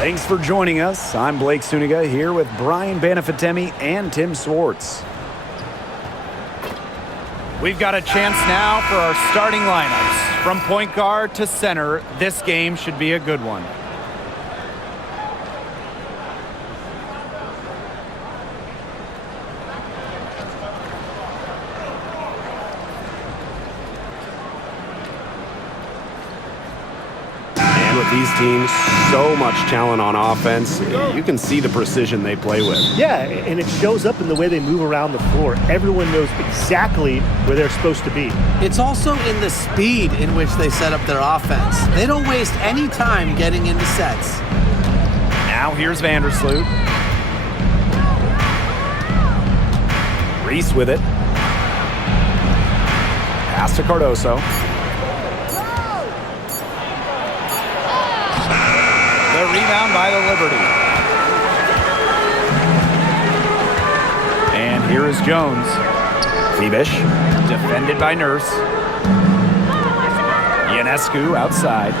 Thanks for joining us. I'm Blake Suniga here with Brian Banafitemi and Tim Swartz. We've got a chance now for our starting lineups. From point guard to center, this game should be a good one. With these teams, so much talent on offense, you can see the precision they play with. Yeah, and it shows up in the way they move around the floor. Everyone knows exactly where they're supposed to be. It's also in the speed in which they set up their offense. They don't waste any time getting into sets. Now here's Vandersloot. Reese with it. Pass to Cardoso. The rebound by the Liberty. And here is Jones. Fibish, defended by Nurse. Ionescu outside.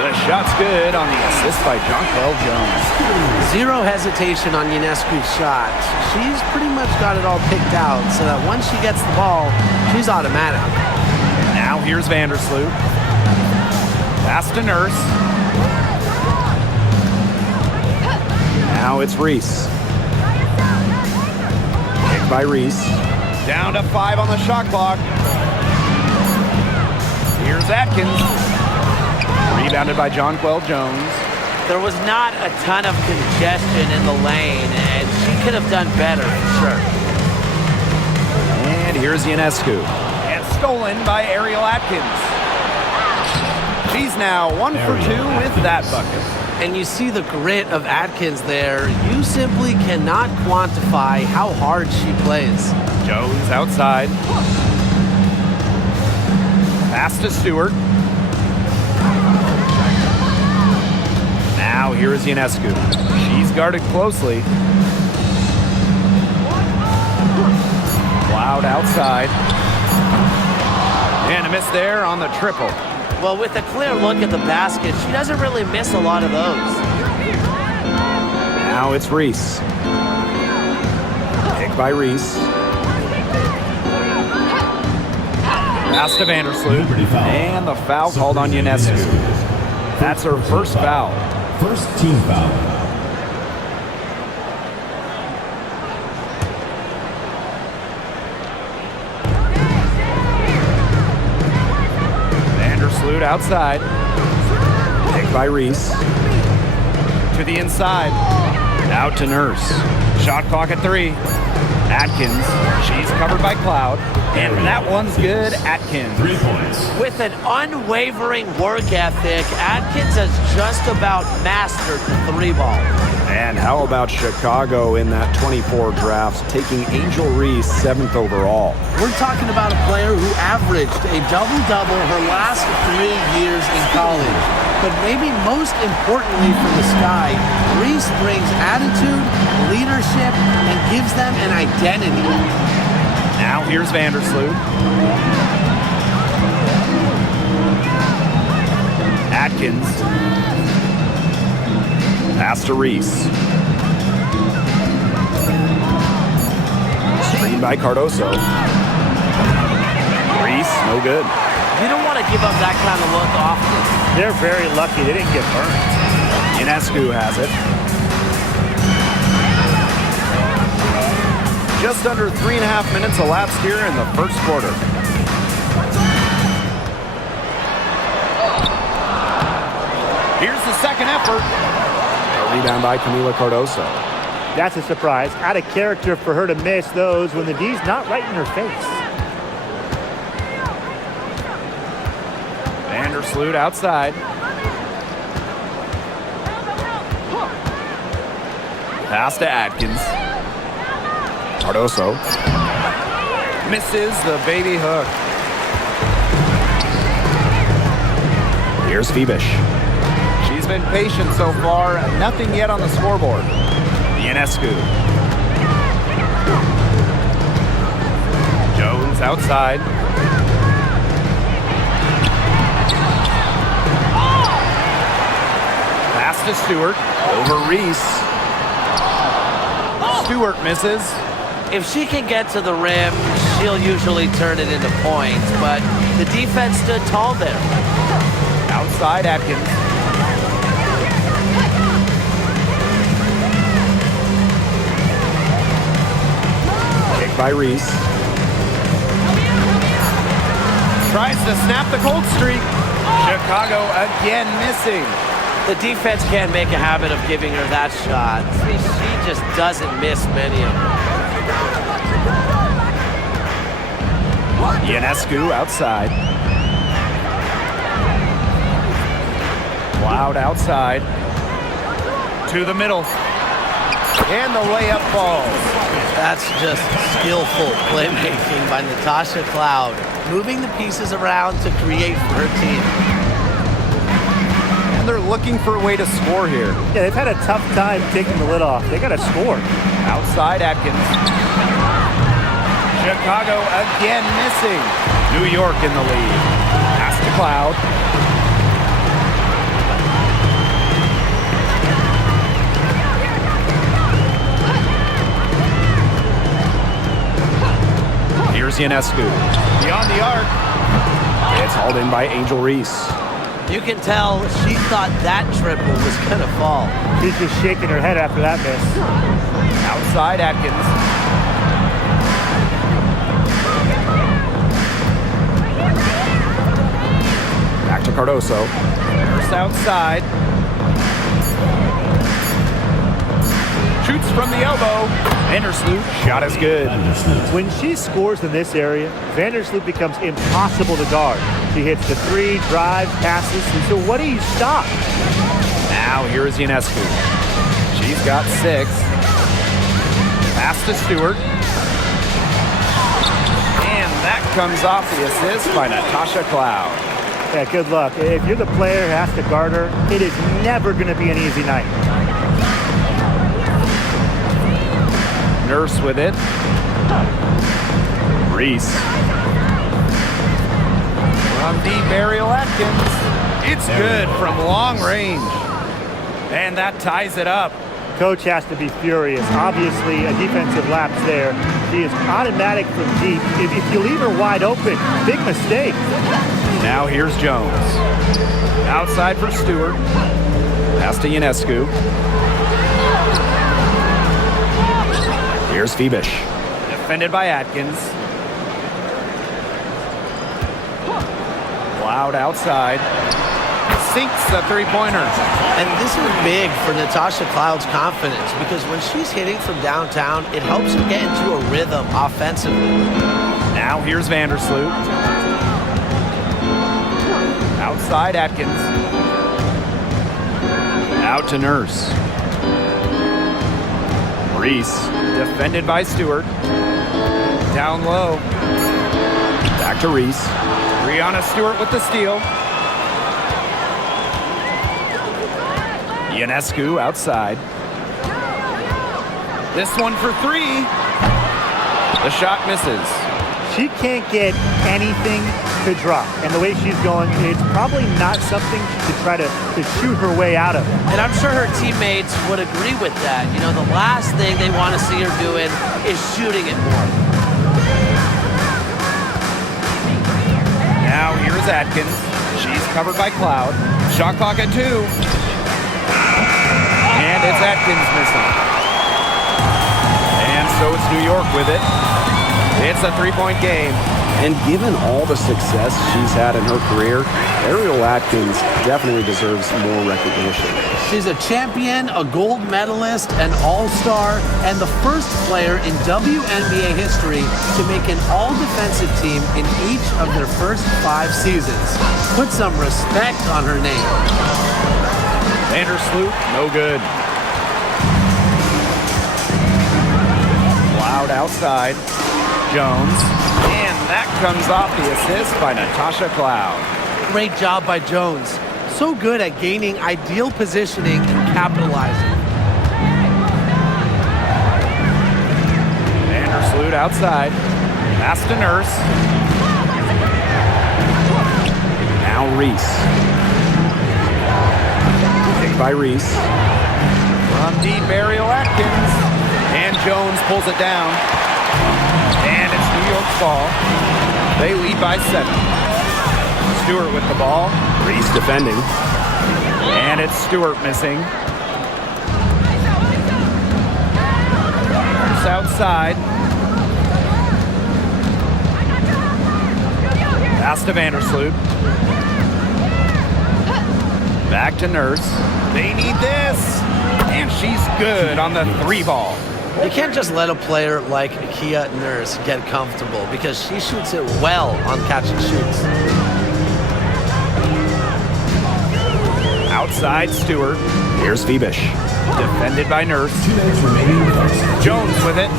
The shot's good on the assist by Jonquel Jones. Zero hesitation on Ionescu's shot. She's pretty much got it all picked out so that once she gets the ball, she's automatic. Now here's Vandersloot. Pass to Nurse. Now it's Reese. Kick by Reese. Down to 5 on the shot clock. Here's Atkins. Rebounded by Jonquel Jones. There was not a ton of congestion in the lane, and she could have done better, for sure. And here's Ionescu. And stolen by Ariel Atkins. She's now 1 for 2 with that bucket. And you see the grit of Atkins there. You simply cannot quantify how hard she plays. Jones outside. Pass to Stewart. Now here is Ionescu. She's guarded closely. Cloud outside. And a miss there on the triple. Well, with a clear look at the basket, she doesn't really miss a lot of those. Now it's Reese. Pick by Reese. Pass to Vandersloot. And the foul called on Ionescu. That's her first foul. First team foul. Vandersloot outside. Pick by Reese. To the inside. Out to Nurse. Shot clock at 3. Atkins. She's covered by Cloud. And that one's good. Atkins. 3 points. With an unwavering work ethic, Atkins has just about mastered the 3-ball. And how about Chicago in that 24 draft, taking Angel Reese 7th overall? We're talking about a player who averaged a double-double her last 3 years in college. But maybe most importantly for the Sky, Reese brings attitude, leadership, and gives them an identity. Now here's Vandersloot. Atkins. Pass to Reese. Screen by Cardoso. Reese, no good. You don't want to give up that kind of look often. They're very lucky they didn't get burned. Ionescu has it. Just under 3.5 minutes elapsed here in the first quarter. Here's the second effort. A rebound by Camila Cardoso. That's a surprise. Out of character for her to miss those when the D's not right in her face. Vandersloot outside. Pass to Atkins. Cardoso misses the baby hook. Here's Fibish. She's been patient so far. Nothing yet on the scoreboard. Ionescu. Jones outside. Pass Pass to Stewart. Over Reese. Stewart misses. If she can get to the rim, she'll usually turn it into points, but the defense stood tall there. Outside Atkins. Kick by Reese. Tries to snap the cold streak. Chicago again missing. The defense can't make a habit of giving her that shot. She just doesn't miss many of them. Ionescu outside. Cloud outside. To the middle. And the layup falls. That's just skillful playmaking by Natasha Cloud, moving the pieces around to create for her team. And they're looking for a way to score here. Yeah, they've had a tough time taking the lid off. They got to score. Outside Atkins. Chicago again missing. New York in the lead. Pass to Cloud. Here's Ionescu. Beyond the arc. It's hauled in by Angel Reese. You can tell she thought that triple was going to fall. She's just shaking her head after that miss. Outside Atkins. Back to Cardoso. First outside. Shoots from the elbow. Vandersloot. Shot is good. When she scores in this area, Vandersloot becomes impossible to guard. She hits the three, drives, passes, and so what do you stop? Now here is Ionescu. She's got 6. Pass to Stewart. And that comes off the assist by Natasha Cloud. Yeah, good luck. If you're the player who has to guard her, it is never going to be an easy night. Nurse with it. Reese. From deep, Ariel Atkins. It's good from long range. And that ties it up. Coach has to be furious. Obviously, a defensive lapse there. She is automatic from deep. If you leave her wide open, big mistake. Now here's Jones. Outside for Stewart. Pass to Ionescu. Here's Phoebish. Defended by Atkins. Cloud outside. Sinks the three-pointer. And this is big for Natasha Cloud's confidence because when she's hitting from downtown, it helps her get into a rhythm offensively. Now here's Vandersloot. Outside Atkins. Out to Nurse. Reese. Defended by Stewart. Down low. Back to Reese. Brianna Stewart with the steal. Ionescu outside. This one for 3. The shot misses. She can't get anything to drop. And the way she's going, it's probably not something she could try to shoot her way out of. And I'm sure her teammates would agree with that. You know, the last thing they want to see her doing is shooting it more. Now here's Atkins. She's covered by Cloud. Shot clock at 2. And it's Atkins missing. And so it's New York with it. It's a 3-point game. And given all the success she's had in her career, Ariel Atkins definitely deserves more recognition. She's a champion, a gold medalist, an all-star, and the first player in WNBA history to make an all-defensive team in each of their first 5 seasons. Put some respect on her name. Vandersloot, no good. Cloud outside. Jones. And that comes off the assist by Natasha Cloud. Great job by Jones. So good at gaining ideal positioning and capitalizing. Vandersloot outside. Pass to Nurse. Now Reese. Kick by Reese. From deep, Ariel Atkins. And Jones pulls it down. And it's New York's ball. They lead by 7. Stewart with the ball. Reese defending. And it's Stewart missing. Nurse outside. Pass to Vandersloot. Back to Nurse. They need this. And she's good on the 3 ball. You can't just let a player like Kia Nurse get comfortable because she shoots it well on catch and shoots. Outside Stewart. Here's Phoebish. Defended by Nurse. 2 minutes remaining in first. Jones with it.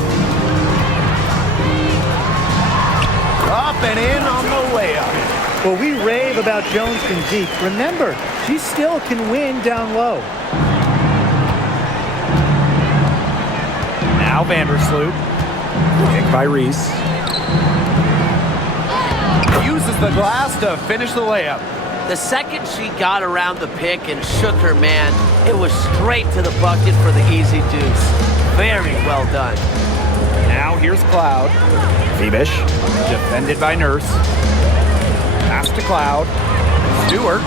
Up and in on the layup. Well, we rave about Jones from deep. Remember, she still can win down low. Now Vandersloot. Pick by Reese. Uses the glass to finish the layup. The second she got around the pick and shook her man, it was straight to the bucket for the easy deuce. Very well done. Now here's Cloud. Phoebish. Defended by Nurse. Pass to Cloud. Stewart.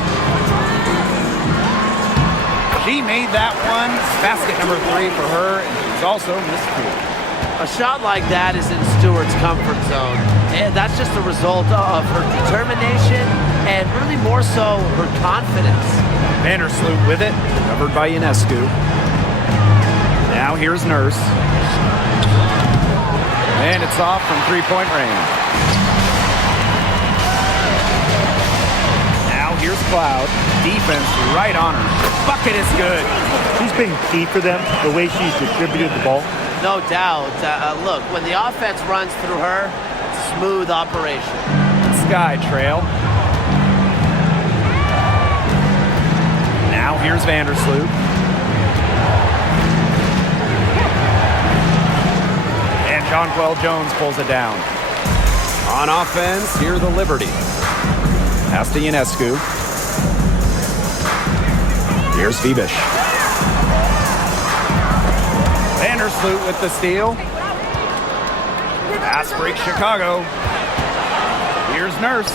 She made that one. Basket number 3 for her, and she's also missed 2. A shot like that is in Stewart's comfort zone. And that's just a result of her determination and really more so her confidence. Vandersloot with it. Covered by Ionescu. Now here's Nurse. And it's off from 3-point range. Now here's Cloud. Defense right on her. Bucket is good. She's been key for them, the way she's distributed the ball. No doubt. Look, when the offense runs through her, it's a smooth operation. Sky trail. Now here's Vandersloot. And Jonquel Jones pulls it down. On offense, here the Liberty. Pass to Ionescu. Here's Phoebish. Vandersloot with the steal. Pass break Chicago. Here's Nurse.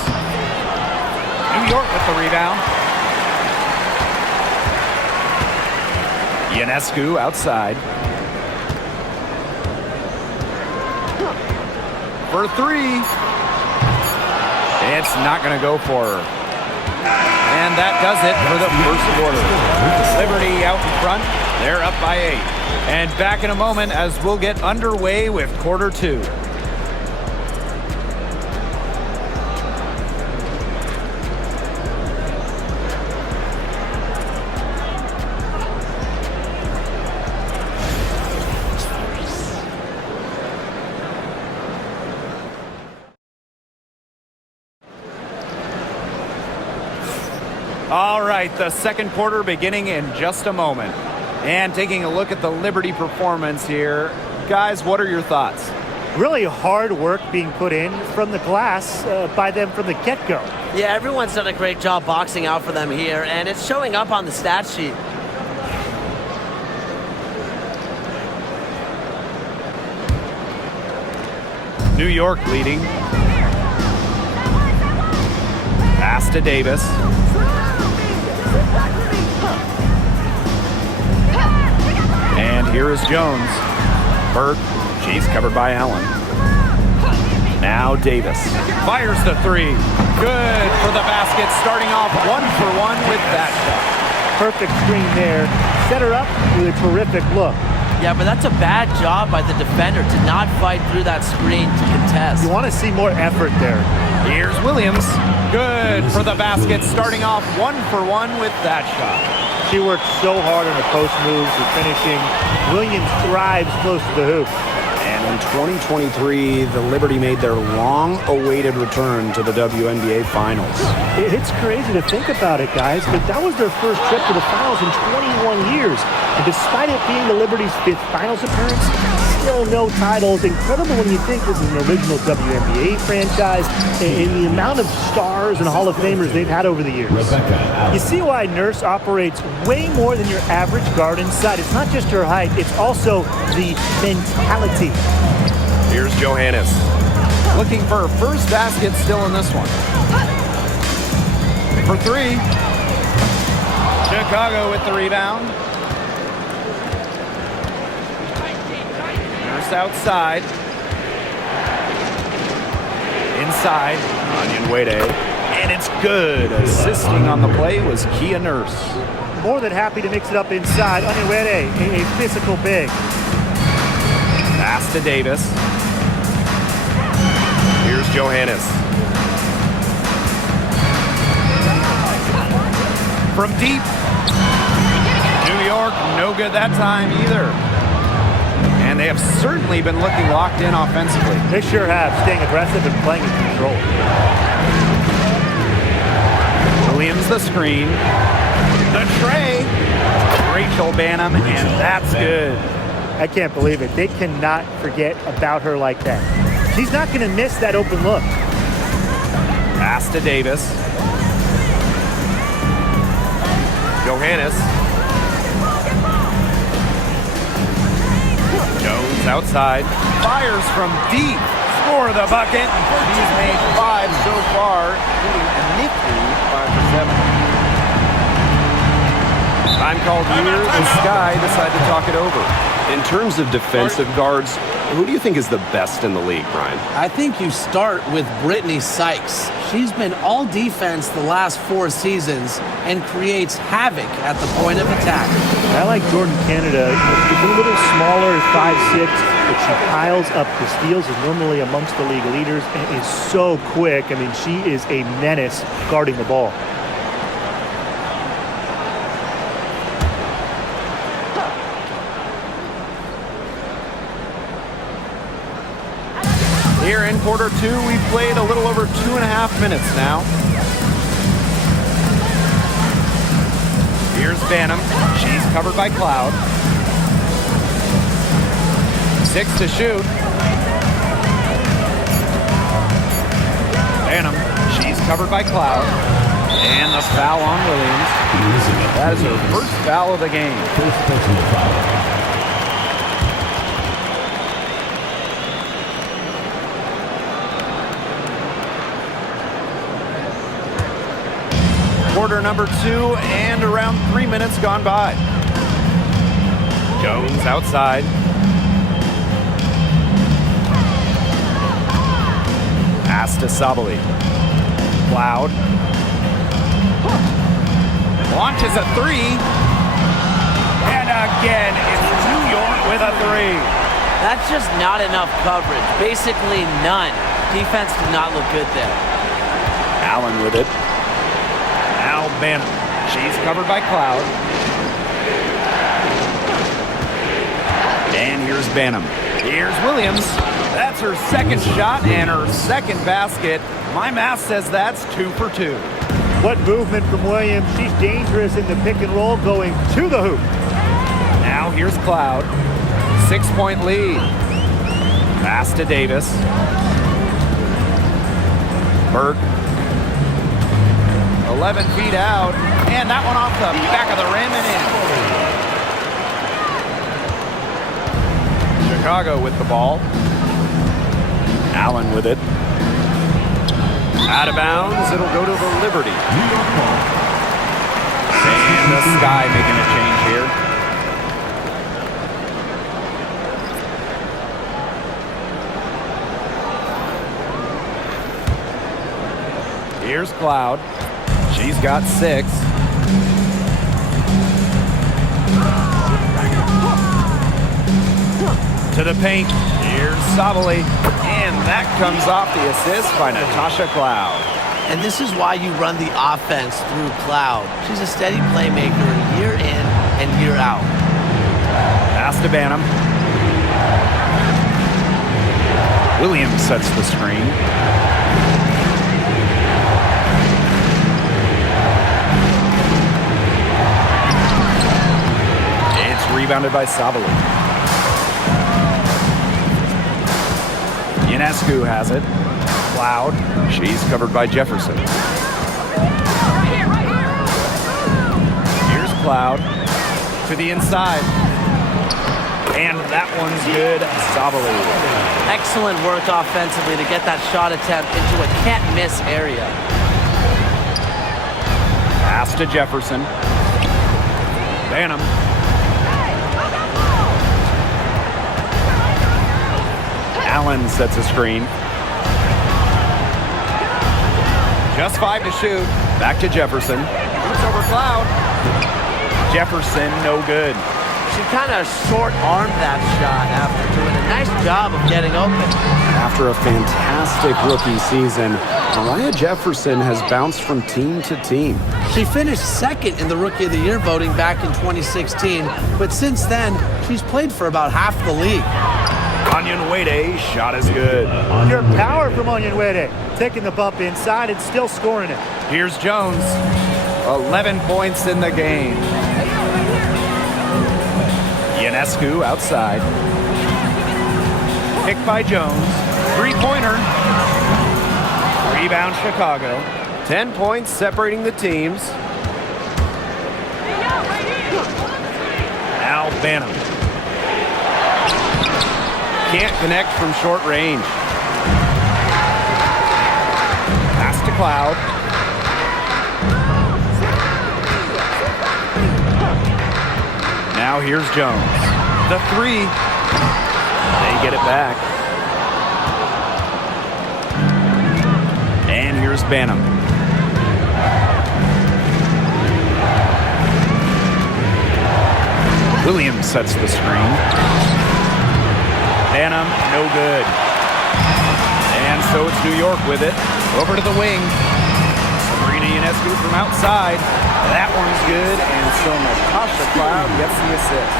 New York with the rebound. Ionescu outside. For 3. It's not going to go for her. And that does it for the first quarter. Liberty out in front. They're up by 8. And back in a moment as we'll get underway with quarter 2. All right, the second quarter beginning in just a moment. And taking a look at the Liberty performance here. Guys, what are your thoughts? Really hard work being put in from the glass by them from the get-go. Yeah, everyone's done a great job boxing out for them here, and it's showing up on the stat sheet. New York leading. Pass to Davis. And here is Jones. Burt. She's covered by Allen. Now Davis. Fires the 3. Good for the basket. Starting off 1 for 1 with that shot. Perfect screen there. Set her up with a terrific look. Yeah, but that's a bad job by the defender to not fight through that screen to contest. You want to see more effort there. Here's Williams. Good for the basket. Starting off 1 for 1 with that shot. She worked so hard on the post moves and finishing. Williams thrives close to the hoop. And in 2023, the Liberty made their long-awaited return to the WNBA Finals. It's crazy to think about it, guys, but that was their first trip to the finals in 21 years. And despite it being the Liberty's 5th finals appearance, Still no titles. Incredible when you think this is an original WNBA franchise and the amount of stars and Hall of Famers they've had over the years. You see why Nurse operates way more than your average guard inside. It's not just her height, it's also the mentality. Here's Johannes. Looking for her first basket still in this one. For three. Chicago with the rebound. Nurse outside. Inside. Onyenwere. And it's good. Assisting on the play was Kia Nurse. More than happy to mix it up inside. Onyenwere, a physical big. Pass to Davis. Here's Johannes. From deep. New York, no good that time either. And they have certainly been looking locked in offensively. They sure have, staying aggressive and playing in control. Williams the screen. The tray. Rachel Banham, and that's good. I can't believe it. They cannot forget about her like that. She's not going to miss that open look. Pass to Davis. Johannes. Jones outside. Fires from deep. Score the bucket. He's made 5 so far, hitting a nifty 5 for 7. Time called here. The Sky decide to talk it over. In terms of defensive guards, who do you think is the best in the league, Brian? I think you start with Brittany Sykes. She's been all defense the last 4 seasons and creates havoc at the point of attack. I like Jordan Canada. She's a little smaller, 5'6", but she piles up the steals, is normally amongst the league leaders, and is so quick. I mean, she is a menace guarding the ball. Here in quarter 2, we've played a little over 2.5 minutes now. Here's Banham. She's covered by Cloud. 6 to shoot. Banham. She's covered by Cloud. And the foul on Williams. That is her first foul of the game. First personal foul. Quarter number 2 and around 3 minutes gone by. Jones outside. Pass to Sabali. Cloud. Launches a 3. And again, it's New York with a 3. That's just not enough coverage. Basically none. Defense did not look good there. Allen with it. Now Banham. She's covered by Cloud. And here's Banham. Here's Williams. That's her second shot and her second basket. My math says that's 2 for 2. What movement from Williams. She's dangerous in the pick and roll going to the hoop. Now here's Cloud. 6-point lead. Pass to Davis. Burke. 11 feet out, and that one off the back of the rim and in. Chicago with the ball. Allen with it. Out of bounds, it'll go to the Liberty. And the Sky making a change here. Here's Cloud. She's got 6. To the paint. Here's Sabali. And that comes off the assist by Natasha Cloud. And this is why you run the offense through Cloud. She's a steady playmaker year in and year out. Pass to Banham. Williams sets the screen. Rebounded by Sabali. Ionescu has it. Cloud. She's covered by Jefferson. Here's Cloud to the inside. And that one's good. Sabali. Excellent work offensively to get that shot attempt into a can't-miss area. Pass to Jefferson. Banham. Allen sets a screen. Just 5 to shoot. Back to Jefferson. Shoots over Cloud. Jefferson, no good. She kind of short-armed that shot after doing a nice job of getting open. After a fantastic rookie season, Mariah Jefferson has bounced from team to team. She finished second in the Rookie of the Year voting back in 2016, but since then, she's played for about half the league. Onyenwere, shot is good. Pure power from Onyenwere. Taking the bump inside and still scoring it. Here's Jones. 11 points in the game. Ionescu outside. Picked by Jones. Three-pointer. Rebound Chicago. 10 points separating the teams. Now Banham. Can't connect from short range. Pass to Cloud. Now here's Jones. The three. They get it back. And here's Banham. Williams sets the screen. Banham, no good. And so it's New York with it. Over to the wing. Sabrina Ionescu from outside. That one's good, and so Natasha Cloud gets the assist.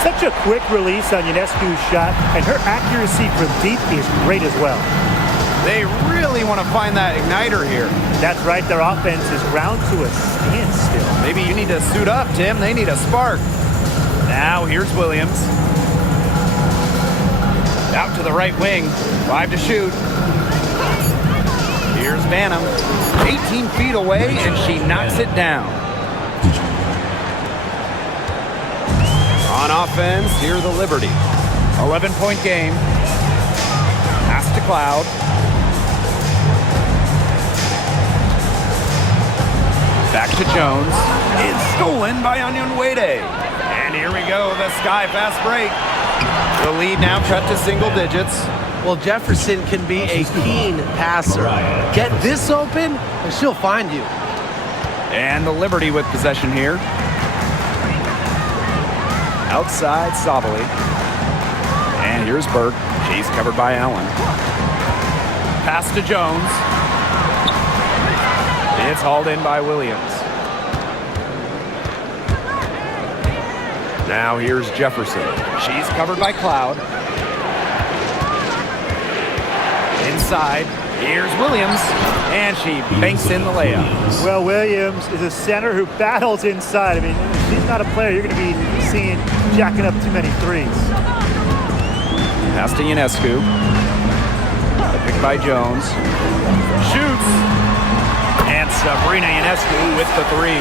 Such a quick release on Ionescu's shot, and her accuracy from deep is great as well. They really want to find that igniter here. That's right, their offense is ground to a standstill. Maybe you need to suit up, Tim. They need a spark. Now here's Williams. Out to the right wing. 5 to shoot. Here's Banham. 18 feet away, and she knocks it down. On offense, here the Liberty. 11-point game. Pass to Cloud. Back to Jones. It's stolen by Onyenwere. And here we go, the sky fast break. The lead now cut to single digits. Well, Jefferson can be a keen passer. Get this open, and she'll find you. And the Liberty with possession here. Outside, Sabali. And here's Burke. She's covered by Allen. Pass to Jones. It's hauled in by Williams. Now here's Jefferson. She's covered by Cloud. Inside, here's Williams, and she banks in the layup. Well, Williams is a center who battles inside. I mean, she's not a player you're going to be seeing jacking up too many threes. Pass to Ionescu. Picked by Jones. Shoots. And Sabrina Ionescu with the three.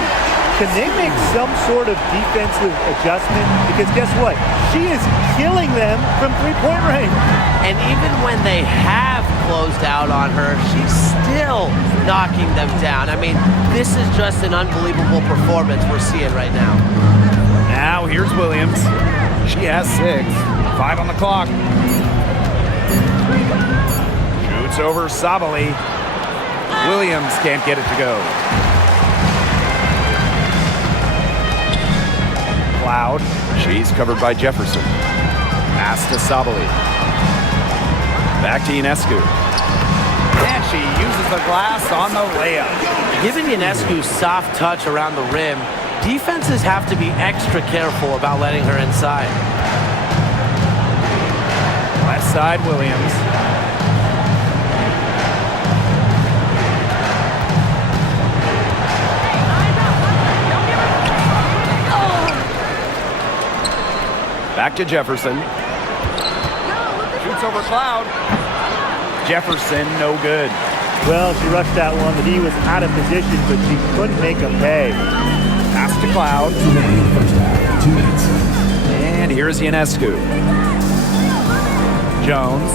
Can they make some sort of defensive adjustment? Because guess what? She is killing them from three-point range. And even when they have closed out on her, she's still knocking them down. I mean, this is just an unbelievable performance we're seeing right now. Now here's Williams. She has 6. 5 on the clock. Shoots over Sabali. Williams can't get it to go. Cloud. She's covered by Jefferson. Pass to Sabali. Back to Ionescu. And she uses the glass on the layup. Given Ionescu's soft touch around the rim, defenses have to be extra careful about letting her inside. Left side, Williams. Back to Jefferson. Shoots over Cloud. Jefferson, no good. Well, she rushed that one, but he was out of position, but she couldn't make him pay. Pass to Cloud. First half, 2 minutes. And here's Ionescu. Jones.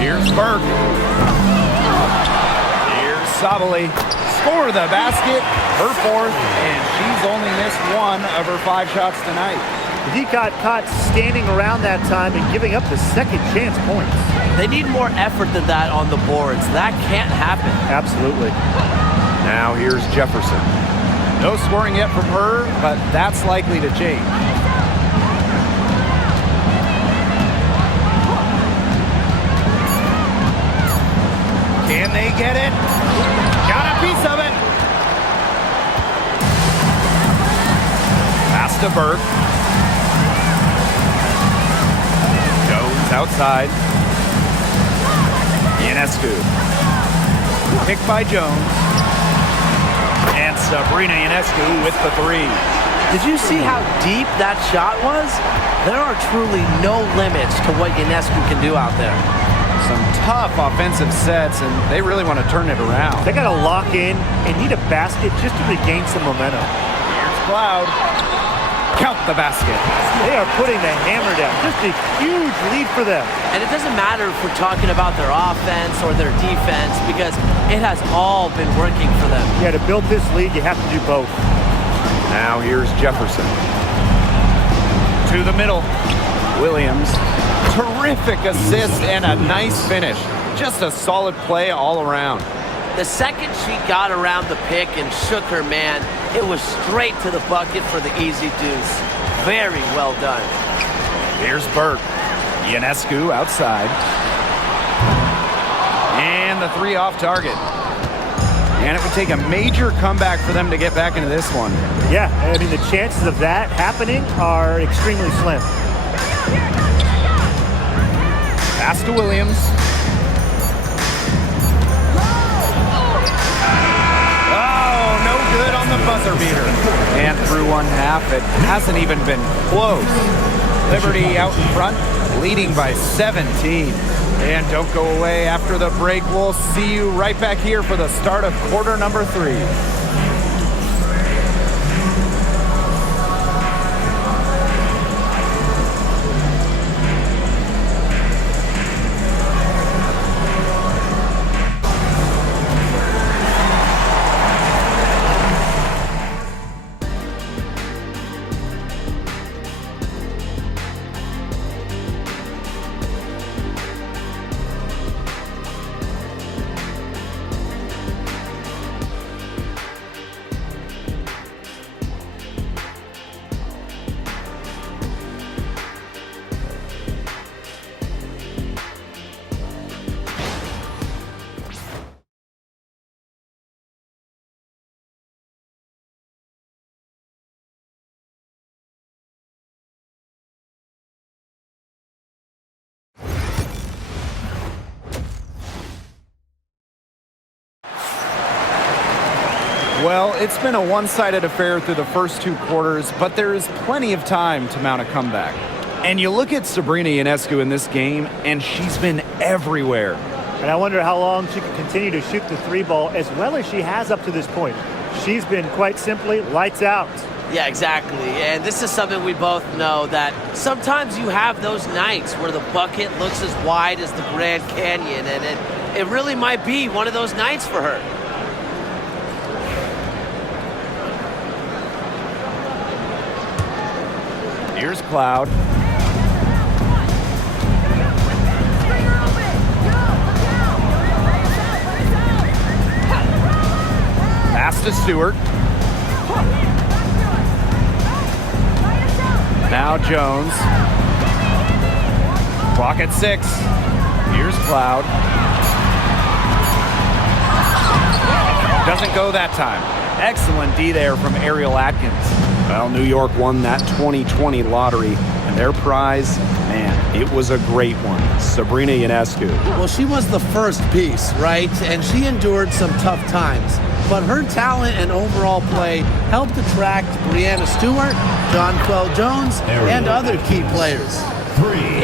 Here's Burke. Here's Sabali. Score the basket, her fourth, and she's only missed 1 of her 5 shots tonight. He got caught standing around that time and giving up the second chance points. They need more effort than that on the boards. That can't happen. Absolutely. Now here's Jefferson. No scoring yet from her, but that's likely to change. Can they get it? Got a piece of it. Pass to Burke. Jones outside. Ionescu. Picked by Jones. And Sabrina Ionescu with the 3. Did you see how deep that shot was? There are truly no limits to what Ionescu can do out there. Some tough offensive sets, and they really want to turn it around. They got to lock in and need a basket just to regain some momentum. Here's Cloud. Count the basket. They are putting the hammer down. Just a huge lead for them. And it doesn't matter if we're talking about their offense or their defense, because it has all been working for them. Yeah, to build this lead, you have to do both. Now here's Jefferson. To the middle. Williams. Terrific assist and a nice finish. Just a solid play all around. The second she got around the pick and shook her man, it was straight to the bucket for the easy deuce. Very well done. Here's Burke. Ionescu outside. And the 3 off target. And it would take a major comeback for them to get back into this one. Yeah, I mean, the chances of that happening are extremely slim. Pass to Williams. Oh, no good on the buzzer beater. And through 1 half, it hasn't even been close. Liberty out in front, leading by 17. And don't go away after the break. We'll see you right back here for the start of quarter number 3. Well, it's been a one-sided affair through the first 2 quarters, but there is plenty of time to mount a comeback. And you look at Sabrina Ionescu in this game, and she's been everywhere. And I wonder how long she can continue to shoot the 3 ball as well as she has up to this point. She's been, quite simply, lights out. Yeah, exactly. And this is something we both know, that sometimes you have those nights where the bucket looks as wide as the Grand Canyon, and it really might be one of those nights for her. Here's Cloud. Pass to Stewart. Now Jones. Clock at 6. Here's Cloud. Doesn't go that time. Excellent D there from Ariel Atkins. Well, New York won that 2020 lottery, and their prize, man, it was a great one. Sabrina Ionescu. Well, she was the first piece, right? And she endured some tough times. But her talent and overall play helped attract Brianna Stewart, Jonquel Jones, and other key players.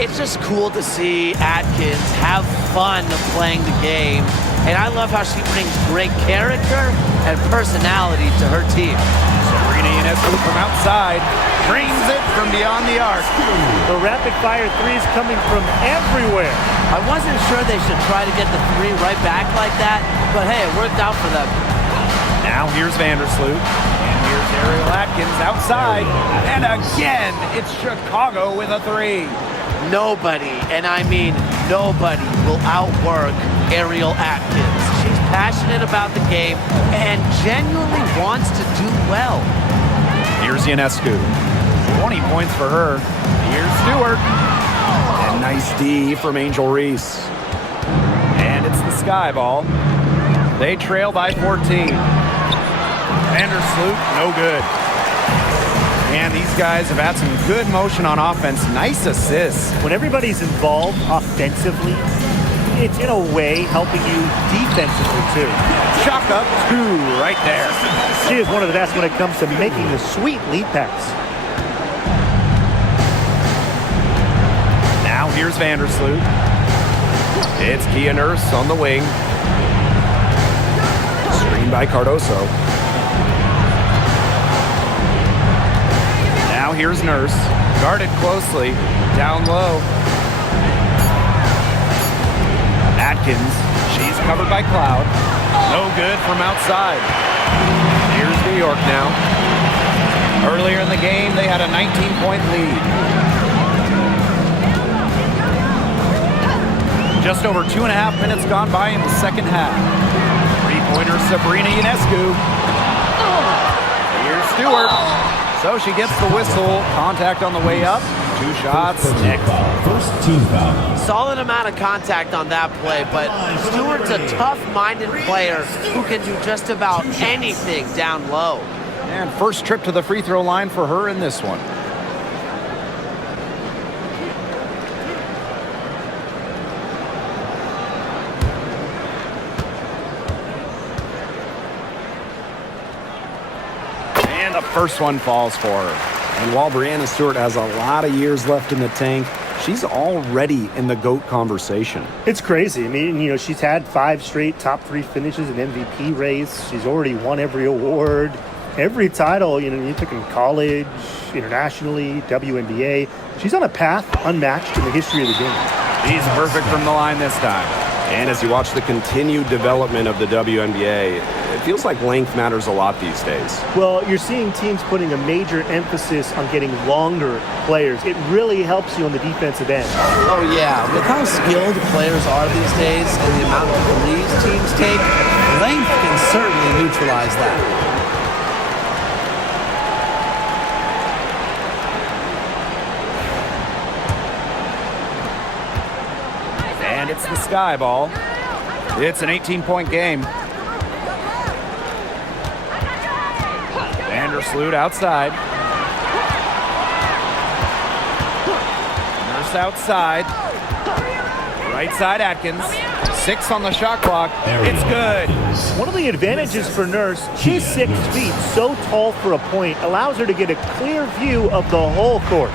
It's just cool to see Atkins have fun playing the game. And I love how she brings great character and personality to her team. Sabrina Ionescu from outside drains it from beyond the arc. The rapid-fire threes coming from everywhere. I wasn't sure they should try to get the three right back like that, but hey, it worked out for them. Now here's Vandersloot. And here's Ariel Atkins outside. And again, it's Chicago with a three. Nobody, and I mean nobody, will outwork Ariel Atkins. She's passionate about the game and genuinely wants to do well. Here's Ionescu. 20 points for her. Here's Stewart. And nice D from Angel Reese. And it's the Sky Ball. They trail by 14. Vandersloot, no good. And these guys have had some good motion on offense. Nice assists. When everybody's involved offensively, it's in a way helping you defensively too. Chalk up two right there. She is one of the best when it comes to making the sweet lead pass. Now here's Vandersloot. It's Kia Nurse on the wing. Screen by Cardoso. Now here's Nurse. Guarded closely. Down low. Atkins. She's covered by Cloud. No good from outside. Here's New York now. Earlier in the game, they had a 19-point lead. Just over 2.5 minutes gone by in the second half. Three-pointer Sabrina Ionescu. Here's Stewart. So she gets the whistle. Contact on the way up. 2 shots. Next. First team foul. Solid amount of contact on that play, but Stewart's a tough-minded player who can do just about anything down low. And first trip to the free throw line for her in this one. And the first one falls for her. And while Breanna Stewart has a lot of years left in the tank, she's already in the GOAT conversation. It's crazy. I mean, you know, she's had 5 straight top 3 finishes in MVP race. She's already won every award, every title, you know, you took in college, internationally, WNBA. She's on a path unmatched in the history of the game. She's perfect from the line this time. And as you watch the continued development of the WNBA, it feels like length matters a lot these days. Well, you're seeing teams putting a major emphasis on getting longer players. It really helps you on the defensive end. Oh, yeah. With how skilled players are these days and the amount of threes teams take, length can certainly neutralize that. And it's the Sky Ball. It's an 18-point game. Vandersloot outside. Nurse outside. Right side Atkins. 6 on the shot clock. It's good. One of the advantages for Nurse, she's 6 feet, so tall for a point, allows her to get a clear view of the whole court.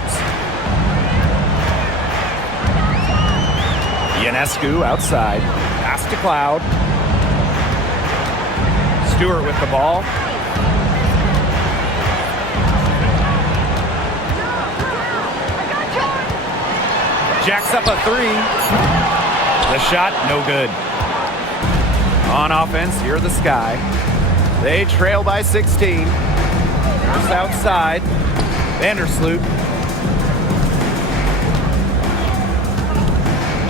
Ionescu outside. Pass to Cloud. Stewart with the ball. Jacks up a 3. The shot, no good. On offense, here the Sky. They trail by 16. Nurse outside. Vandersloot.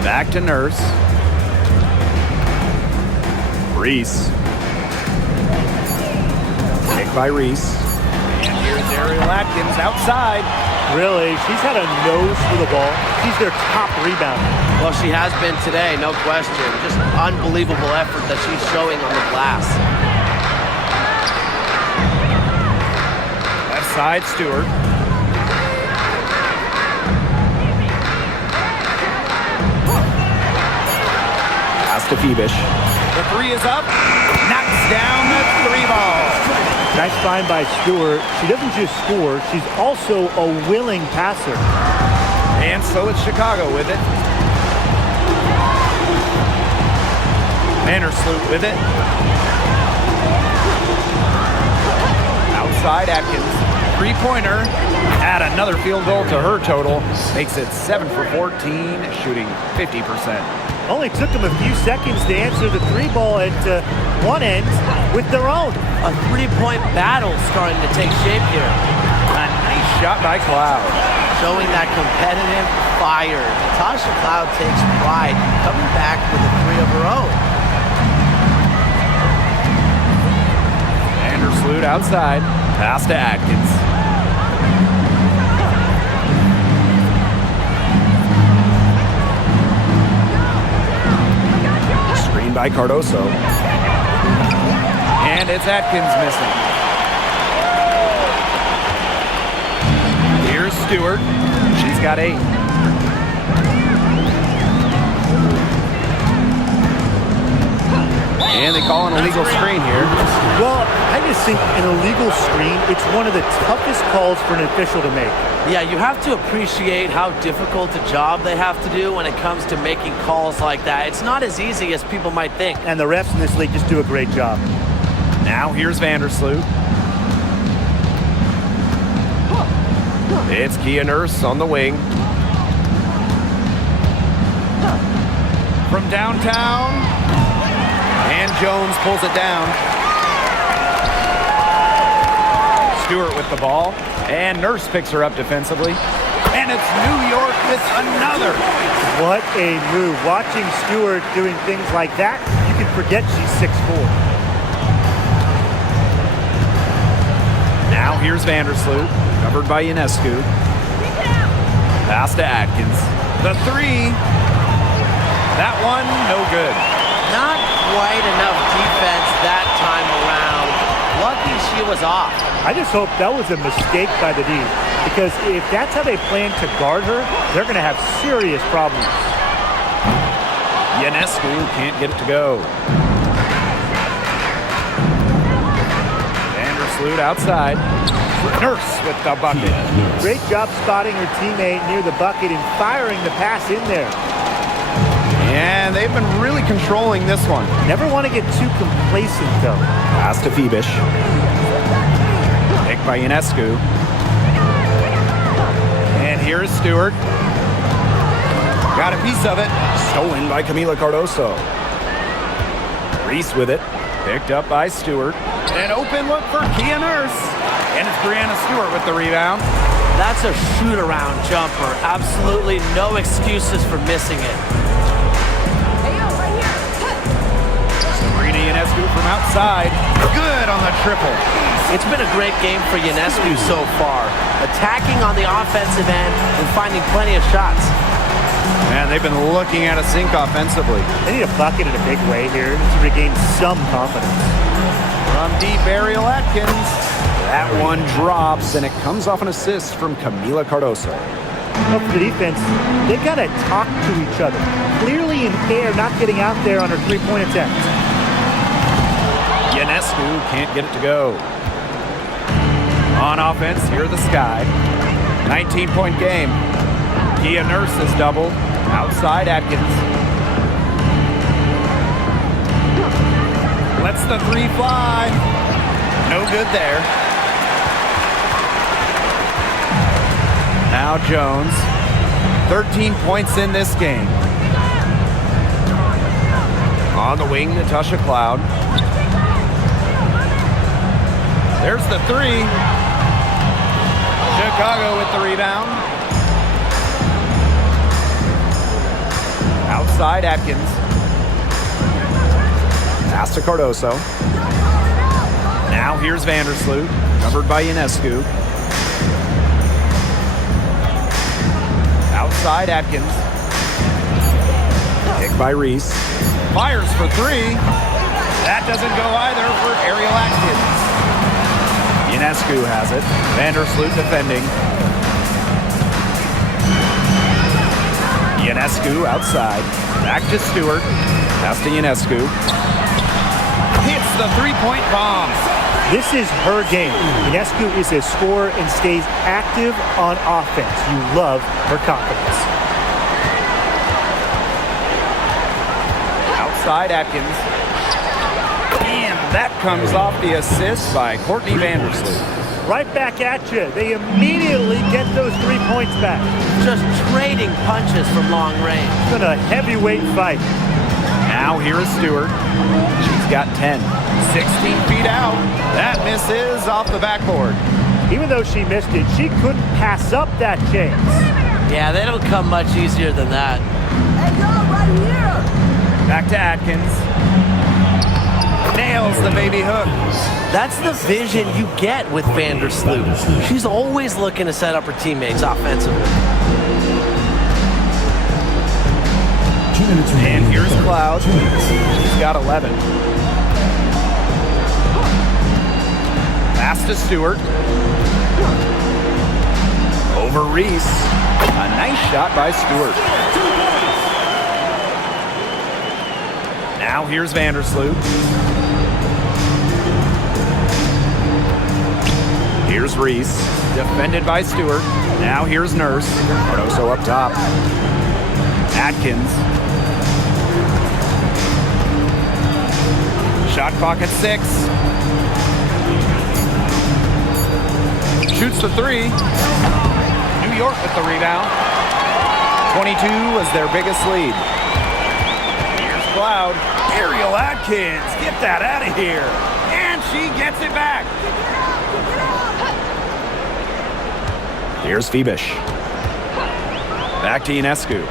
Back to Nurse. Reese. Pick by Reese. And here's Ariel Atkins outside. Really, she's had a nose for the ball. She's their top rebounder. Well, she has been today, no question. Just unbelievable effort that she's showing on the glass. Left side, Stewart. Pass to Phoebish. The 3 is up. Knocks down the 3 ball. Nice find by Stewart. She doesn't just score, she's also a willing passer. And And so it's Chicago with it. Vandersloot with it. Outside Atkins. Three-pointer. Add another field goal to her total. Makes it 7 for 14, shooting 50%. Only took them a few seconds to answer the three ball at one end with their own. A three-point battle starting to take shape here. A nice shot by Cloud. Showing that competitive fire. Natasha Cloud takes pride in coming back with a three of her own. Vandersloot outside. Pass to Atkins. Screen by Cardoso. And it's Atkins missing. Here's Stewart. She's got 8. And they call an illegal screen here. Well, I just think an illegal screen, it's one of the toughest calls for an official to make. Yeah, you have to appreciate how difficult a job they have to do when it comes to making calls like that. It's not as easy as people might think. And the refs in this league just do a great job. Now here's Vandersloot. It's Kia Nurse on the wing. From downtown. And Jones pulls it down. Stewart with the ball. And Nurse picks her up defensively. And it's New York with another. What a move. Watching Stewart doing things like that, you can forget she's 6'4". Now here's Vandersloot, covered by Ionescu. Pass to Atkins. The three. That one, no good. Not quite enough defense that time around. Lucky she was off. I just hope that was a mistake by the D, because if that's how they plan to guard her, they're going to have serious problems. Ionescu can't get it to go. Vandersloot outside. Nurse with the bucket. Great job spotting her teammate near the bucket and firing the pass in there. And they've been really controlling this one. Never want to get too complacent, though. Pass to Phoebish. Picked by Ionescu. And here's Stewart. Got a piece of it. Stolen by Camila Cardoso. Reese with it. Picked up by Stewart. An open look for Kia Nurse. And it's Brianna Stewart with the rebound. That's a shoot-around jumper. Absolutely no excuses for missing it. Sabrina Ionescu from outside. Good on the triple. It's been a great game for Ionescu so far. Attacking on the offensive end and finding plenty of shots. Man, they've been looking at a sink offensively. They need a bucket in a big way here to regain some confidence. From deep, Ariel Atkins. That one drops, and it comes off an assist from Camila Cardoso. Up for the defense, they've got to talk to each other. Clearly in air, not getting out there on her three-point attempt. Ionescu can't get it to go. On offense, here are the Sky. 19-point game. Kia Nurse is doubled. Outside Atkins. Lets the three fly. No good there. Now Jones. 13 points in this game. On the wing, Natasha Cloud. There's the three. Chicago with the rebound. Outside Atkins. Pass to Cardoso. Now here's Vandersloot, covered by Ionescu. Outside Atkins. Picked by Reese. Fires for three. That doesn't go either for Ariel Atkins. Ionescu has it. Vandersloot defending. Ionescu outside. Back to Stewart. Pass to Ionescu. Hits the three-point bomb. This is her game. Ionescu is a scorer and stays active on offense. You love her confidence. Outside Atkins. And that comes off the assist by Courtney Vandersloot. Right back at you. They immediately get those 3 points back. Just trading punches from long range. It's been a heavyweight fight. Now here is Stewart. She's got 10. 16 feet out. That misses off the backboard. Even though she missed it, she couldn't pass up that chance. Yeah, they don't come much easier than that. Hey, y'all, right here. Back to Atkins. Nails the baby hook. That's the vision you get with Vandersloot. She's always looking to set up her teammates offensively. 2 minutes And remaining. here's Cloud. 2 minutes. She's got 11. Pass to Stewart. Over Reese. A nice shot by Stewart. Now here's Vandersloot. Here's Reese. Defended by Stewart. Now here's Nurse. Cardoso up top. Atkins. Shot clock at 6. Shoots the 3. New York with the rebound. 22 was their biggest lead. Here's Cloud. Ariel Atkins, get that out of here. And she gets it back. Here's Phoebish. Back to Ionescu.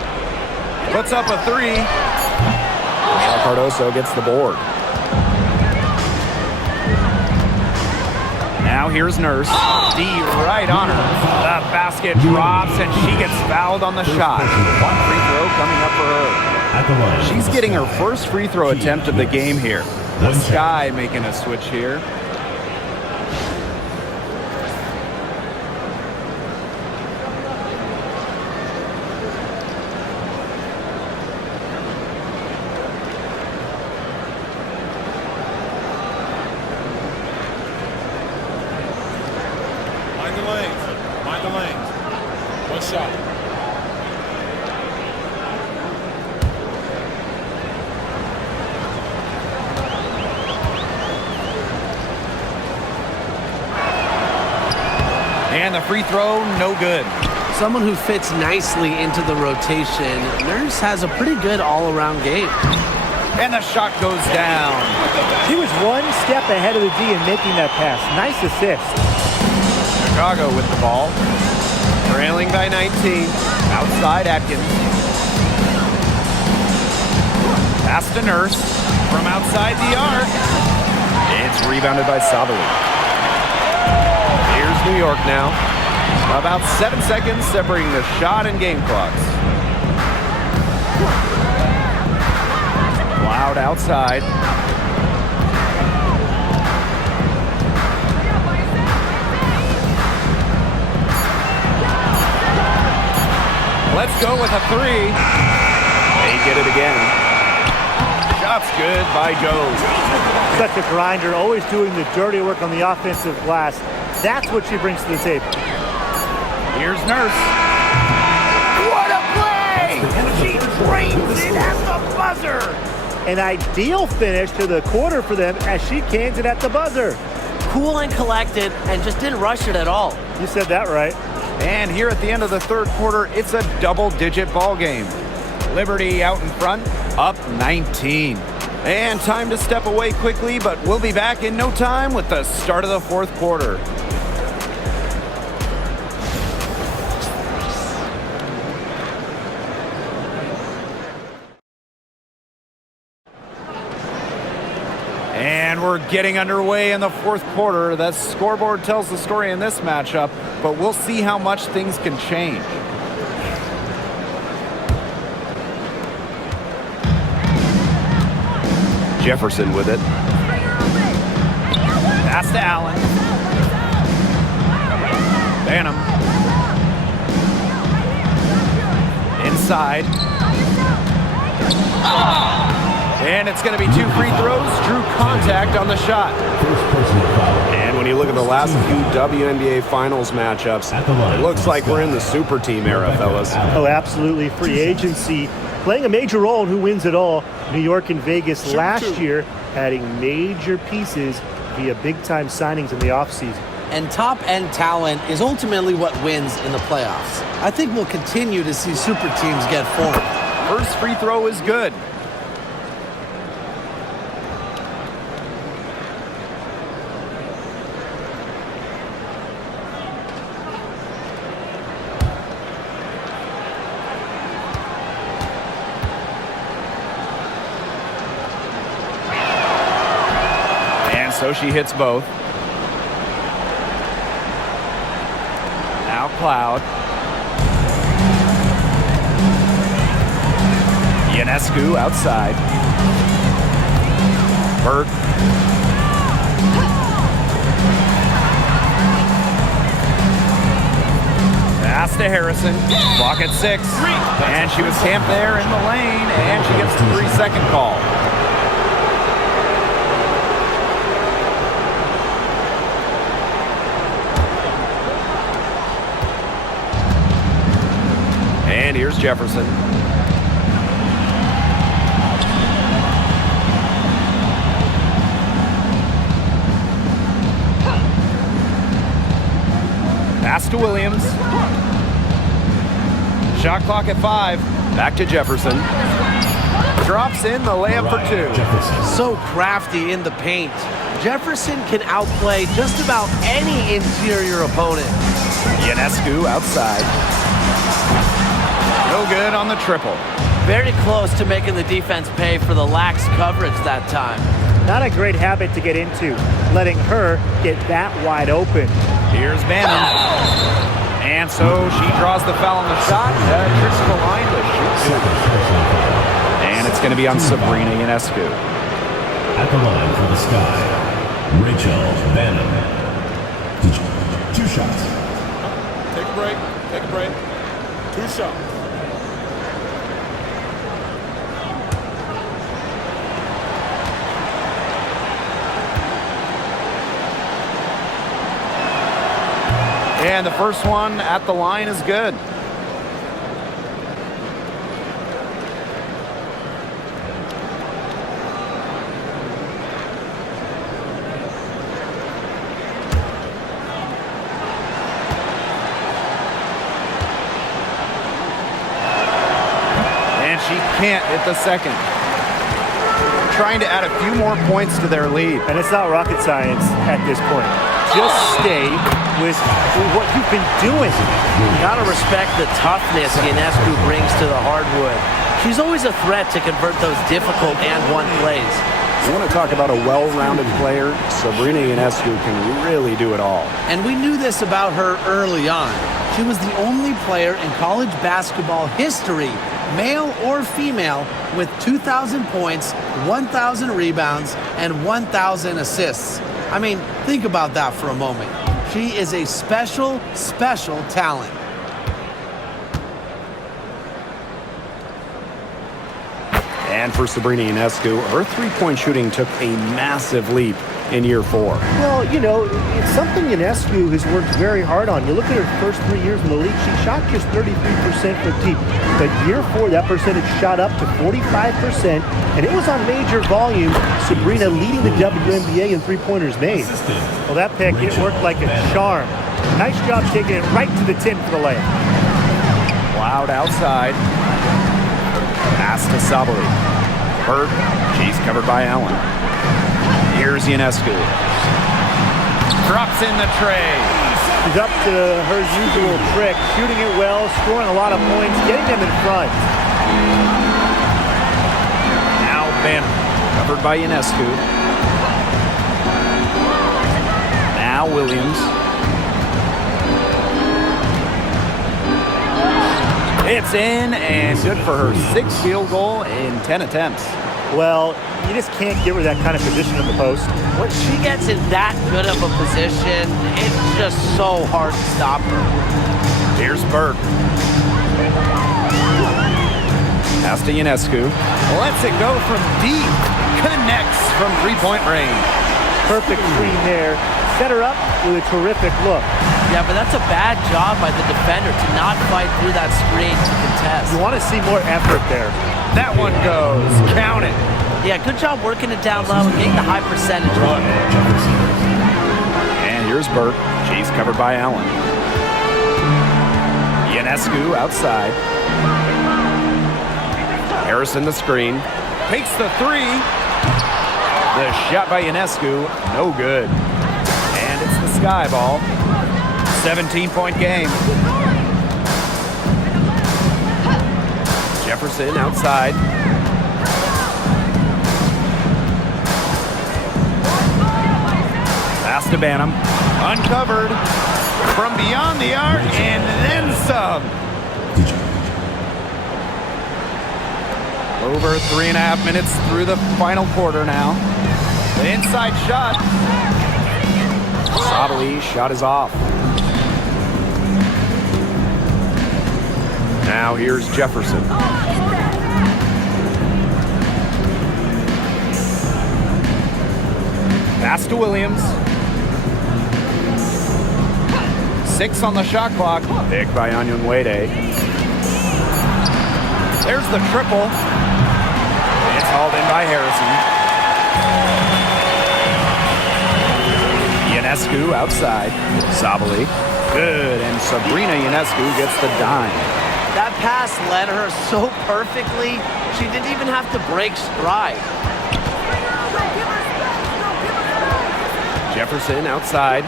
Puts up a 3. Now Cardoso gets the board. Now here's Nurse. D right on her. The basket drops and she gets fouled on the shot. 1 free throw coming up for her. At the line. She's getting her first free throw attempt of the game here. The Sky making a switch here. Mind the lanes. Mind the lanes. One shot. And the free throw, no good. Someone who fits nicely into the rotation. Nurse has a pretty good all-around game. And the shot goes down. He was 1 step ahead of the D in making that pass. Nice assist. Chicago with the ball. Trailing by 19. Outside Atkins. Pass to Nurse. From outside the arc. It's rebounded by Savali. Here's New York now. About 7 seconds separating the shot and game clocks. Cloud outside. Let's go with a 3. They get it again. Shot's good by Joe. Such a grinder, always doing the dirty work on the offensive glass. That's what she brings to the table. Here's Nurse. What a play! She drains it at the buzzer. An ideal finish to the quarter for them as she cans it at the buzzer. Cool and collected and just didn't rush it at all. You said that right. And here at the end of the third quarter, it's a double-digit ball game. Liberty out in front, up 19. And time to step away quickly, but we'll be back in no time with the start of the fourth quarter. And we're getting underway in the fourth quarter. The scoreboard tells the story in this matchup, but we'll see how much things can change. Jefferson with it. Pass to Allen. Banham. Inside. And it's going to be 2 free throws. Drew contact on the shot. First personal foul. when you look at the last few WNBA Finals matchups, it looks like we're in the super team era, fellas. Oh, absolutely. Free agency playing a major role in who wins it all. New York and Vegas last year adding major pieces via big-time signings in the offseason. And top-end talent is ultimately what wins in the playoffs. I think we'll continue to see super teams get formed. First free throw is good. And so she hits both. Now Cloud. Ionescu outside. Bird. Pass to Harrison. Clock at 6. And she was camped there in the lane, and she gets the 3-second call. And here's Jefferson. Pass to Williams. Shot clock at 5. Back to Jefferson. Drops in the layup for 2. So crafty in the paint. Jefferson can outplay just about any interior opponent. Ionescu outside. No good on the triple. Very close to making the defense pay for the lax coverage that time. Not a great habit to get into, letting her get that wide open. Here's Bannon. And so she draws the foul on the shot. Tricks the line to shoot. And it's going to be on Sabrina Ionescu. At the line for the Sky, Rachel Bannon. 2 shots. Take a break. Take a break. 2 shots. And the first one at the line is good. And she can't hit the second. Trying to add a few more points to their lead. And it's not rocket science at this point. Just stay with what you've been doing. You gotta respect the toughness Ionescu brings to the hardwood. She's always a threat to convert those difficult and-one plays. You want to talk about a well-rounded player? Sabrina Ionescu can really do it all. And we knew this about her early on. She was the only player in college basketball history, male or female, with 2,000 points, 1,000 rebounds, and 1,000 assists. I mean, think about that for a moment. She is a special, special talent. And for Sabrina Ionescu, her three-point shooting took a massive leap in year 4. Well, you know, it's something Ionescu has worked very hard on. You look at her first 3 years in the league, she shot just 33% for deep. But year 4, that percentage shot up to 45%, and it was on major volume. Sabrina leading the WNBA in three-pointers made. Well, that pick, it worked like a charm. Nice job taking it right to the tin for the layup. Cloud outside. Pass to Sabali. Bird, she's covered by Allen. Here's Ionescu. Drops in the tray. She's up to her usual trick, shooting it well, scoring a lot of points, getting them in front. Now Bannon, covered by Ionescu. Now Williams. It's in and good for her 6th field goal in 10 attempts. Well, you just can't give her that kind of position in the post. When she gets in that good of a position, it's just so hard to stop her. Here's Bird. Pass to Ionescu. Lets it go from deep. Connects from three-point range. Perfect screen there. set her up with a terrific look. Yeah, but that's a bad job by the defender to not fight through that screen to contest. You want to see more effort there. That one goes. Count it. Yeah, good job working it down low and getting the high percentage on it. And here's Burke. She's covered by Allen. Ionescu outside. Harrison the screen. Takes the three. The shot by Ionescu, no good. And it's the Sky ball. 17-point game. Jefferson outside. Pass to Banham. Uncovered from beyond the arc and then some. Over 3.5 minutes through the final quarter now. The inside shot. Sabali's shot is off. Now here's Jefferson. Pass to Williams. 6 on the shot clock. Picked by Anyonwede. There's the triple. It's hauled in by Harrison. Ionescu outside. Sabali. Good, and Sabrina Ionescu gets the dime. That pass led her so perfectly, she didn't even have to break stride. Jefferson outside.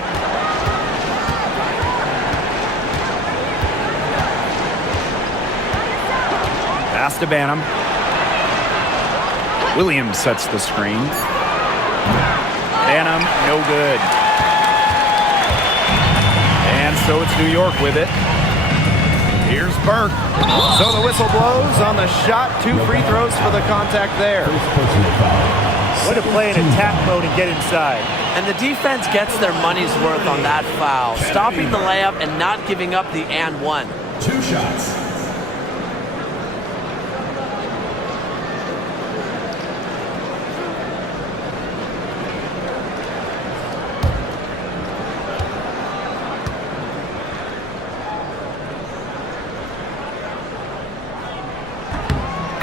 Pass to Banham. Williams sets the screen. Banham, no good. And so it's New York with it. Here's Burke. So the whistle blows on the shot. 2 free throws for the contact there. Way to play in attack mode and get inside. And the defense gets their money's worth on that foul, stopping the layup and not giving up the and one. 2 shots.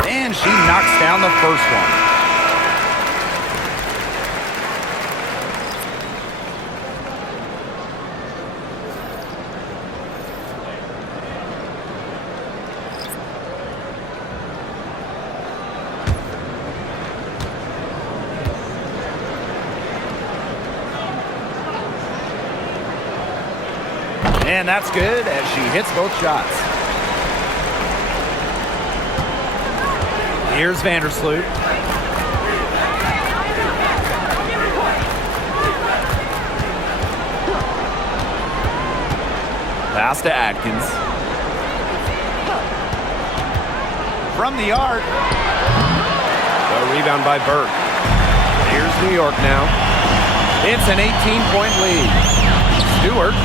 And she knocks down the first one. And that's good as she hits both shots. Here's Vandersloot. Pass to Atkins. From the arc. The rebound by Burke. Here's New York now. It's an 18-point lead. Stewart.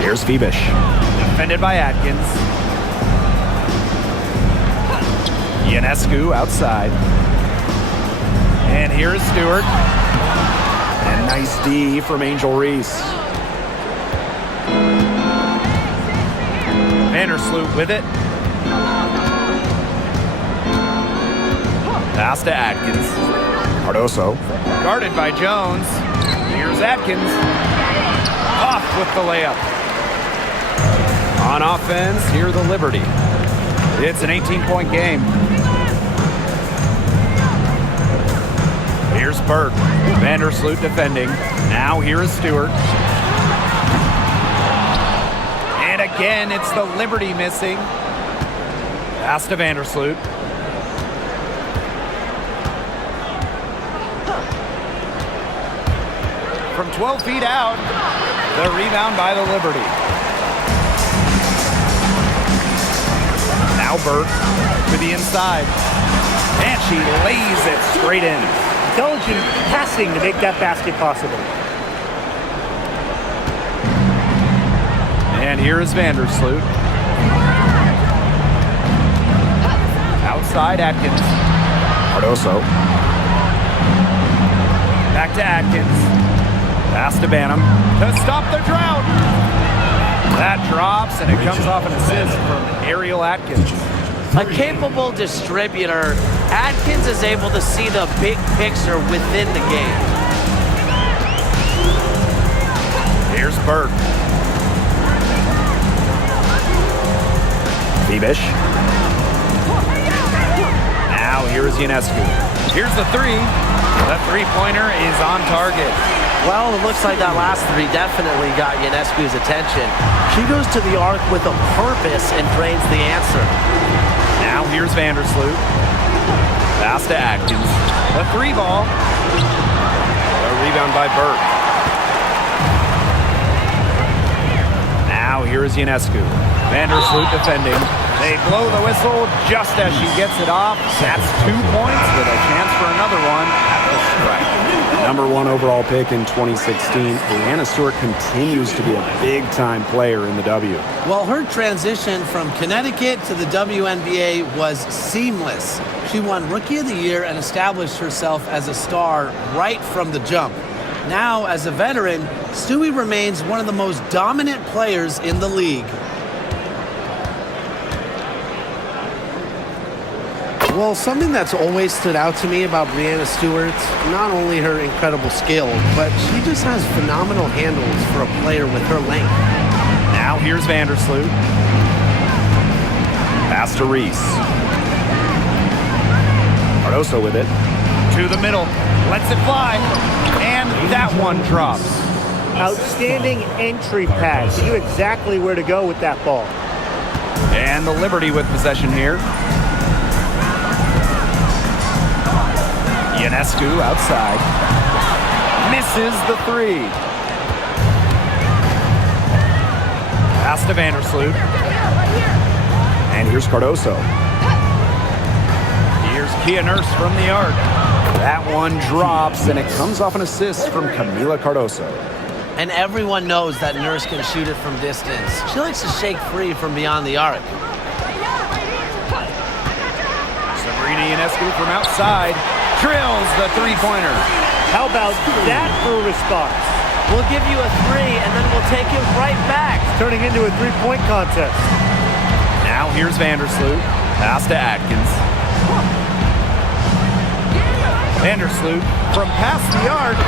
Here's Phoebish. Defended by Atkins. Ionescu outside. And here's Stewart. And nice D from Angel Reese. Vandersloot with it. Pass to Atkins. Cardoso. Guarded by Jones. Here's Atkins. Off with the layup. On offense, here the Liberty. It's an 18-point game. Here's Burke. Vandersloot defending. Now here is Stewart. And again, it's the Liberty missing. Pass to Vandersloot. From 12 feet out, the rebound by the Liberty. Now Burke to the inside. And she lays it straight in. Intelligent passing to make that basket possible. And here is Vandersloot. Outside Atkins. Cardoso. Back to Atkins. Pass to Banham to stop the drought. That drops, and it comes off an assist from Ariel Atkins. A capable distributor, Atkins is able to see the big picture within the game. Here's Burke. Bebish. Now here's Ionescu. Here's the three. The three-pointer is on target. Well, it looks like that last three definitely got Ionescu's attention. She goes to the arc with a purpose and drains the answer. Now here's Vandersloot. Pass to Atkins. The three ball. A rebound by Burke. Now here's Ionescu. Vandersloot defending. They blow the whistle just as she gets it off. That's 2 points with a chance for another one at the strike. Number 1 overall pick in 2016, Breanna Stewart continues to be a big-time player in the W. Well, her transition from Connecticut to the WNBA was seamless. She won Rookie of the Year and established herself as a star right from the jump. Now, as a veteran, Stewie remains one of the most dominant players in the league. Well, something that's always stood out to me about Breanna Stewart, not only her incredible skill, but she just has phenomenal handles for a player with her length. Now here's Vandersloot. Pass to Reese. Cardoso with it. To the middle. Lets it fly. And that one drops. Outstanding entry pass. She knew exactly where to go with that ball. And the Liberty with possession here. Ionescu outside. Misses the three. Pass to Vandersloot. And here's Cardoso. Here's Kia Nurse from the arc. That one drops, and it comes off an assist from Camila Cardoso. And everyone knows that Nurse can shoot it from distance. She likes to shake free from beyond the arc. Sabrina Ionescu from outside. Drills the three-pointer. How about that for a response? We'll give you a three, and then we'll take it right back. Turning into a three-point contest. Now here's Vandersloot. Pass to Atkins. Vandersloot from past the arc.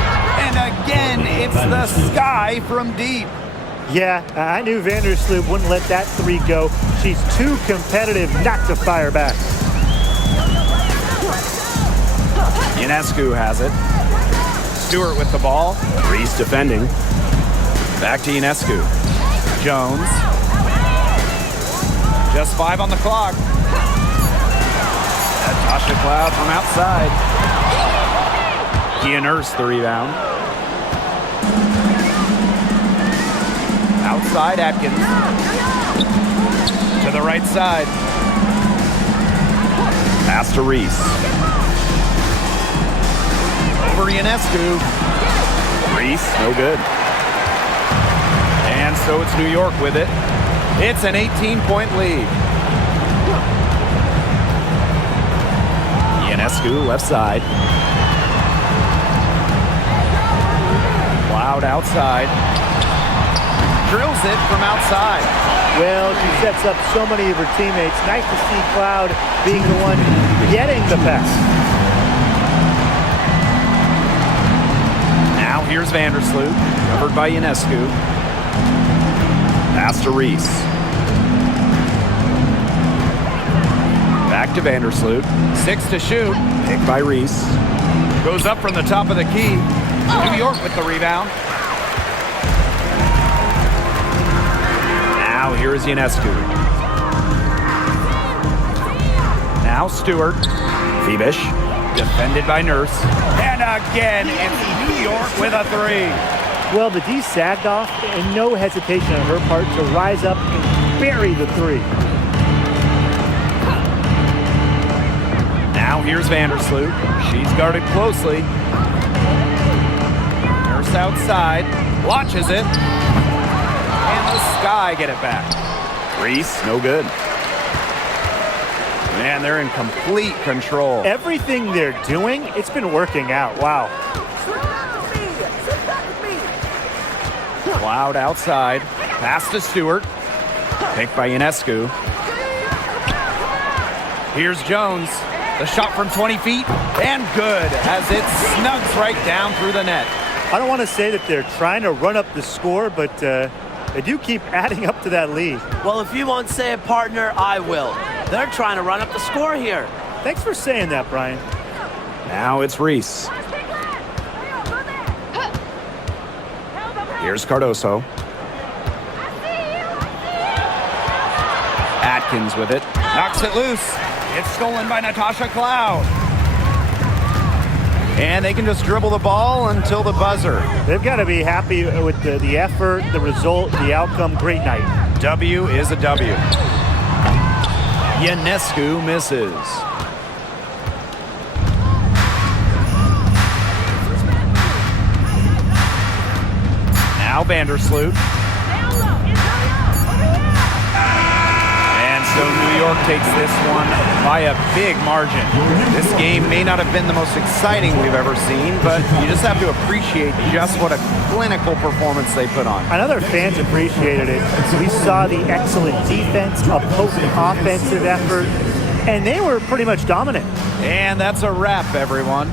And again, it's the sky from deep. Yeah, I knew Vandersloot wouldn't let that three go. She's too competitive not to fire back. Ionescu has it. Stewart with the ball. Reese defending. Back to Ionescu. Jones. Just 5 on the clock. Tasha Cloud from outside. Kia Nurse the rebound. Outside Atkins. To the right side. Pass to Reese. Over Ionescu. Reese, no good. And so it's New York with it. It's an 18-point lead. Ionescu, left side. Cloud outside. Drills it from outside. Well, she sets up so many of her teammates. Nice to see Cloud being the one getting the pass. Now here's Vandersloot, covered by Ionescu. Pass to Reese. Back to Vandersloot. 6 to shoot. Picked by Reese. Goes up from the top of the key. New York with the rebound. Now here is Ionescu. Now Stewart. Bebish. Defended by Nurse. And again, it's New York with a three. Well, the D sagged off, and no hesitation on her part to rise up and bury the three. Now here's Vandersloot. She's guarded closely. Nurse outside. Launches it. And the Sky get it back. Reese, no good. Man, they're in complete control. Everything they're doing, it's been working out. Wow. Cloud outside. Pass to Stewart. Picked by Ionescu. Here's Jones. The shot from 20 feet. And good as it snugs right down through the net. I don't want to say that they're trying to run up the score, but they do keep adding up to that lead. Well, if you won't say it, partner, I will. They're trying to run up the score here. Thanks for saying that, Brian. Now it's Reese. Here's Cardoso. Atkins with it. Knocks it loose. It's stolen by Natasha Cloud. And they can just dribble the ball until the buzzer. They've got to be happy with the effort, the result, the outcome. Great night. W is a W. Ionescu misses. Now Vandersloot. And so New York takes this one by a big margin. This game may not have been the most exciting we've ever seen, but you just have to appreciate just what a clinical performance they put on. I know their fans appreciated it. We saw the excellent defense, a potent offensive effort, and they were pretty much dominant. And that's a wrap, everyone.